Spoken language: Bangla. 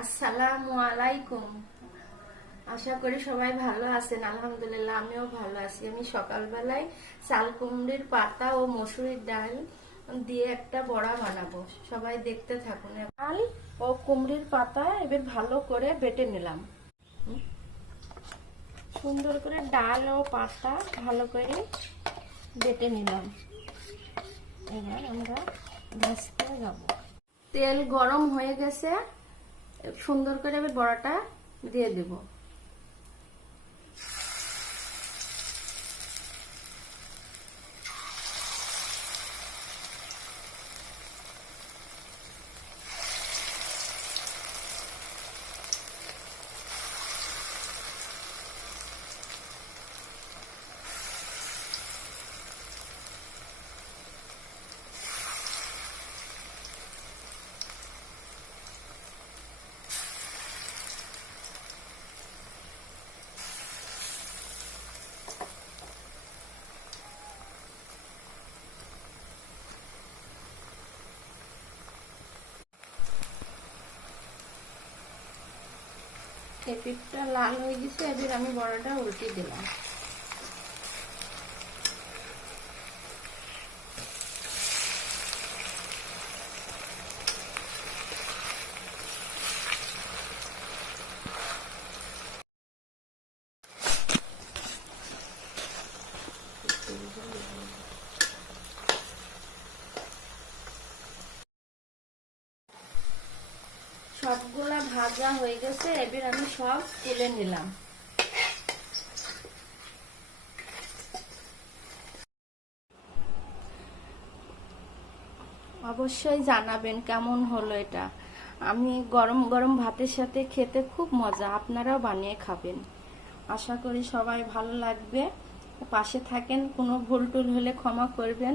আসসালামু আলাইকুম। আশা করি সবাই ভালো আছেন। আলহামদুলিল্লাহ আমিও ভালো আছি। আমি সকালবেলায় চাল কুমড়ির পাতা ও মসুরির ডাল দিয়ে একটা বড়া বানাবো, সবাই দেখতে থাকুন। ডাল ও কুমড়ির পাতা এবার ভালো করে বেটে নিলাম। সুন্দর করে ডাল ও পাতা ভালো করে বেটে নিলাম। এবার আমরা ভাজতে যাব। তেল গরম হয়ে গেছে, সুন্দর করে এবার বড়াটা দিয়ে দেব। এই পিঠটা লাল হয়ে গেছে, এবার আমি বড়াটা উল্টে দিলাম। সবগুলা ভাজা হয়ে গেছে, এবার আমি সব তুলে নিলাম। অবশ্যই জানাবেন কেমন হলো এটা। আমি গরম গরম ভাতের সাথে খেতে খুব মজা, আপনারাও বানিয়ে খাবেন। আশা করি সবাই ভালো লাগবে। পাশে থাকেন, কোনো ভুল টুল হলে ক্ষমা করবেন।